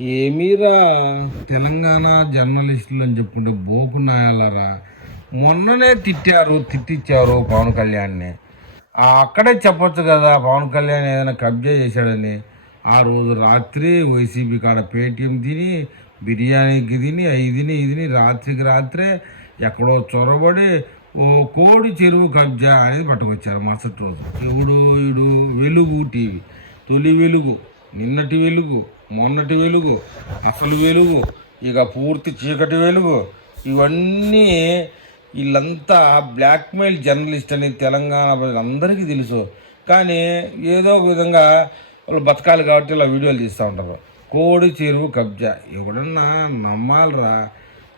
ఏమీరా తెలంగాణ జర్నలిస్టులు అని చెప్పుకుంటే బోకు నాయాలరా. మొన్ననే తిట్టిచ్చారు పవన్ కళ్యాణ్ని. అక్కడే చెప్పొచ్చు కదా పవన్ కళ్యాణ్ ఏదైనా కబ్జా చేశాడని. ఆ రోజు రాత్రి వైసీపీ కాడ పేటీఎం తిని బిర్యానీకి తిని ఇది రాత్రికి రాత్రే ఎక్కడో చొరబడి ఓ కోడి చెరువు కబ్జా అనేది పట్టుకొచ్చారు మరుసటి రోజు. ఈడు వెలుగు టీవీ, తొలి వెలుగు, నిన్నటి వెలుగు, మొన్నటి వెలుగు, అసలు వెలుగు, ఇక పూర్తి చీకటి వెలుగు, ఇవన్నీ వీళ్ళంతా బ్లాక్మెయిల్ జర్నలిస్ట్ అని తెలంగాణ ప్రజలందరికీ తెలుసు. కానీ ఏదో ఒక విధంగా వాళ్ళు బతకాలి కాబట్టి ఇలా వీడియోలు తీస్తూ ఉంటారు. కోడి చెరువు కబ్జా ఎవడన్నా నమ్మాలరా,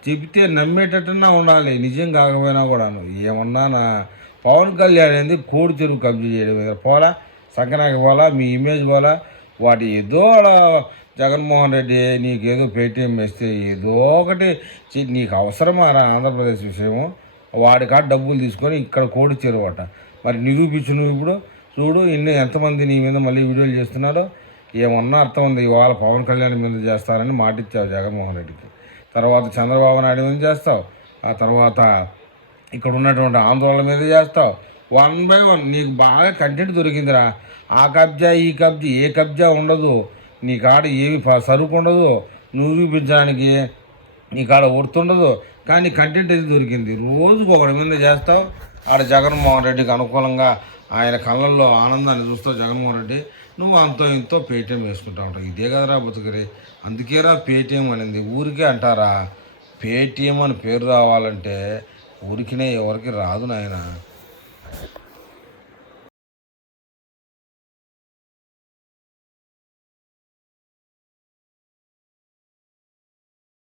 చెబితే నమ్మేటట్టున్నా ఉండాలి, నిజం కాకపోయినా కూడా. ఏమన్నా నా పవన్ కళ్యాణ్ ఏంది కోడి చెరువు కబ్జా చేయడం పోలా, సంకనాకి పోలా, మీ ఇమేజ్ పోలా, వాటి ఏదో జగన్మోహన్ రెడ్డి నీకేదో పేటీఎం వేస్తే ఏదో ఒకటి నీకు అవసరమారా ఆంధ్రప్రదేశ్ విషయము. వాడికా డబ్బులు తీసుకొని ఇక్కడ కోడి చెరువు అట. మరి నిరూపించు నువ్వు ఇప్పుడు చూడు ఎంతమంది నీ మీద మళ్ళీ వీడియోలు చేస్తున్నారో. ఏమన్నా అర్థం ఉంది. ఇవాళ పవన్ కళ్యాణ్ మీద చేస్తారని మాటిచ్చావు జగన్మోహన్ రెడ్డికి, తర్వాత చంద్రబాబు నాయుడు మీద చేస్తావు, ఆ తర్వాత ఇక్కడ ఉన్నటువంటి ఆందోళన మీద చేస్తావు. 1 by 1 నీకు బాగా కంటెంట్ దొరికిందిరా. ఆ కబ్జా ఈ కబ్జా ఏ కబ్జా ఉండదు, నీ కాడ ఏమి సరుకు ఉండదు, నువ్వు చూపించడానికి నీ కాడ ఒడుతుండదు. కానీ కంటెంట్ అయితే దొరికింది. రోజుకు ఒకటి మీద చేస్తావు. ఆడ జగన్మోహన్ రెడ్డికి అనుకూలంగా ఆయన కళ్ళల్లో ఆనందాన్ని చూస్తావు జగన్మోహన్ రెడ్డి. నువ్వు అంతో ఇంతో పేటీఎం వేసుకుంటా ఉంటావు. ఇదే కదరా బతుకరి. అందుకేరా పేటీఎం అనింది. ఊరికే అంటారా పేటీఎం అని పేరు రావాలంటే ఊరికినే ఎవరికి రాదు నాయన.